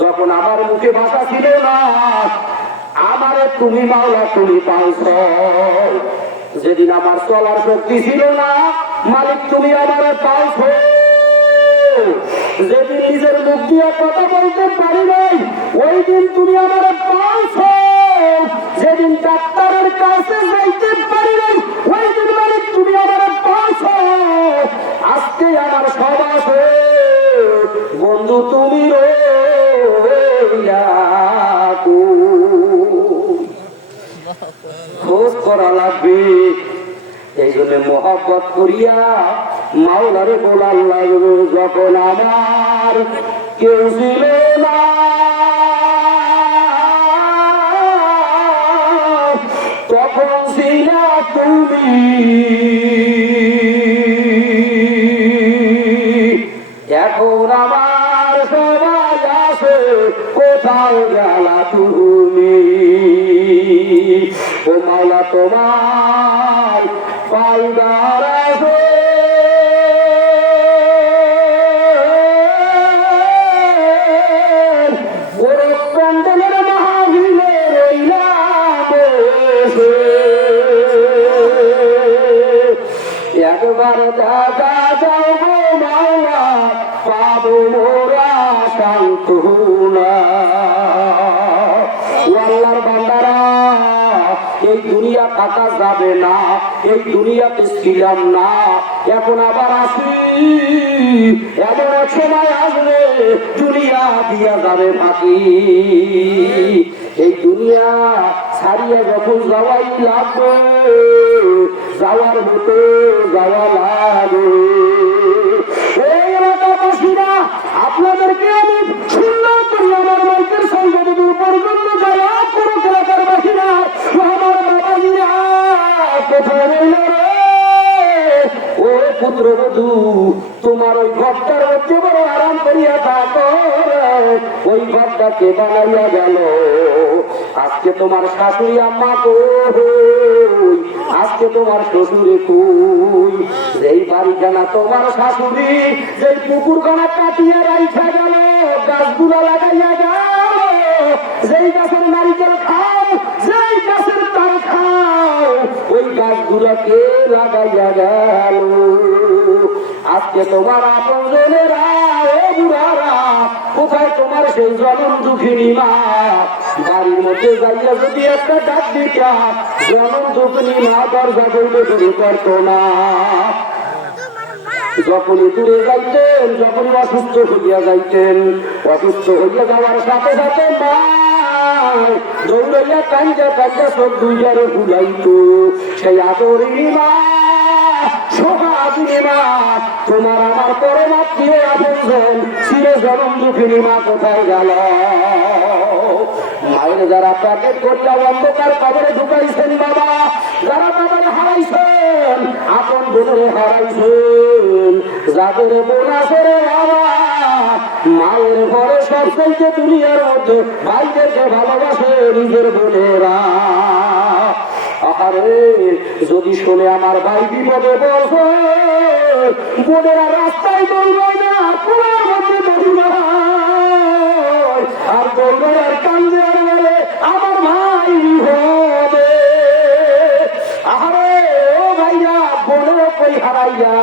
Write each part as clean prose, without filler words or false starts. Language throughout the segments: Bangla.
যখন আমার মুখে ভাষা ছিল না, আমারে তুমি মাওলা তুমি পাইছ। যেদিন আমার চলার শক্তি ছিল না, মালিক তুমি আমারে পাইছ। যেদিন নিজের মুখ দিয়ে কথা বলতে পারি নাই, ওই দিন তুমি আমারে পাইছ। যেদিন ডাক্তারের কাছে যাইতে পারি নাই, ওই দিন মালিক তুমি আমারে পাইছ। আজকে আমার সব আছে বন্ধু, তুমি খোঁজ করা লাগবে। এই জন্য মহব্বত করিয়া মাওলারে বলার লাগবে, যখন আমার কেউ ছিল না, তখন ছিল তুমি। এখন আমার সবাই আছে, কোথাও গেলা তুমি। ও মাওলা তোমার পাইবার আছে, ওরে প্যান্ডেলের মাহফিলে রইলাম বসে। একবার দেখা যাও গো মাওলা, পাবো মোরা সান্ত্বনা। আল্লাহর বান্দারা, এই দুনিয়া থাকা যাবে না, এই দুনিয়াতে ছিলাম না, এখন আবার আসি। এমন এক সময় আসবে দুনিয়া দিয়া যাবে ফাঁকি। এই দুনিয়া ছাড়িয়ে যখন যাওয়াই লাগবে, যাওয়ার মতো যাওয়া লাগে। এই এলাকাবাসীরা, আপনাদেরকে আমি সুন্দর করি আমার মাইকের সঙ্গে দূর পর্যন্ত যাওয়া পুরো এলাকার বাসীরা, আমার বাবাজিরা কোথায় রইল রে? ও পুত্র বধূ, তোমার ওই ঘরটার মধ্যে বড় আরাম করিয়া থাকো। ওই ঘরটাকে বানাইয়া গেল। আজকে তোমার শাশুড়ি আম্মা কই, আজকে তোমার শ্বশুরে কই। যেই বাড়িখানা তোমার শাশুড়ি, যেই পুকুরখানা কাটিয়া রাইখা গেল, গাছগুলো লাগাইয়া গেল, যেই গাছের নারিকেল খাও, যেই গাছের তাল খাও, ওই গাছগুলোকে লাগাইয়া গেল। আজকে তোমার আপনজনেরা, ও বুড়ারা, কোথায় তোমার সেই জনম দুঃখিনী মা? বাড়ির মধ্যে যাইয়া যদি একটা ডাক দিতা, জনম দুঃখিনী মা দরজা করতে শুরু করতো না। যখনই দূরে যাইতেন, যখনই অসুস্থ হইয়া যাইতেন, অসুস্থ হইয়া যাওয়ার সাথে সাথে মা দৌড়াইয়া কাঞ্জা কাঞ্জা সব দুইজারে ভুলাইতো। সেই আদরিনী মা, সোহাগিনী মা, তোমার আমার পরমাত্মীয় আপনজন চির জনম দুঃখিনী মা কোথায় গেল? মায়ের যারা প্যাকেট করলে অন্ধকার কবরে ঢুকাইছেন বাবা, যারা বাবারে হারাইছেন, আপন বোনের হারাইছেন, যাদের বোন আছে রে বাবা, মায়ের ঘরে সবচেয়ে দুনিয়ার মধ্যে ভাইদেরকে ভালোবাসে নিজের বোনেরা। আরে যদি শোনে আমার ভাই বিপদে বলছে, বোনেরা রাস্তায় দৌড়ায় না, পুরার মধ্যে দৌড়ায় আর দৌড়ায় আর কান্দে আর বলে আমার ভাই হবে। আরে ও ভাইয়া, বোনের কই হারাইয়া,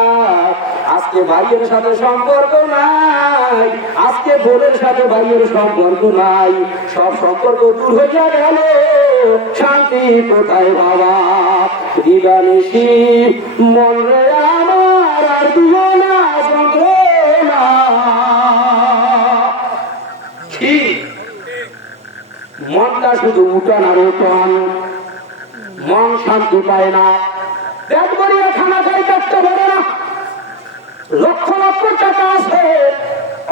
আজকে ভাইয়ের সাথে সম্পর্ক নাই, আজকে বোনের সাথে ভাইয়ের সম্পর্ক নাই, সব সম্পর্ক দূর হইয়া গেল। শান্তি কোথায় বাবা? দিবানিশি মন রে আমার আর দিও না যন্ত্রণা। ঠিক, মনটা শুধু উঠান আর উঠান, মন শান্তি পায় না। পেট ভরিয়া খানা খাই করতে পারে না, লক্ষ লক্ষ টাকা আছে,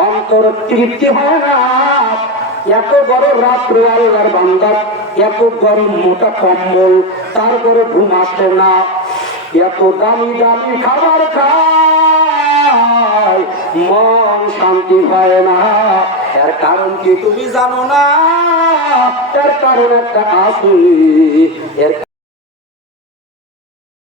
অন্তর তৃপ্তি হয় না। এত বড় রাত্র আল্লাহর বান্দার, এত গরম মোটা কম্বল, তারপরে ঘুম আসে না। এত দামি দামি খাবার খায়, মন শান্তি পায় না। এর কারণ কি তুমি জানো না? এর কারণ একটা আছে।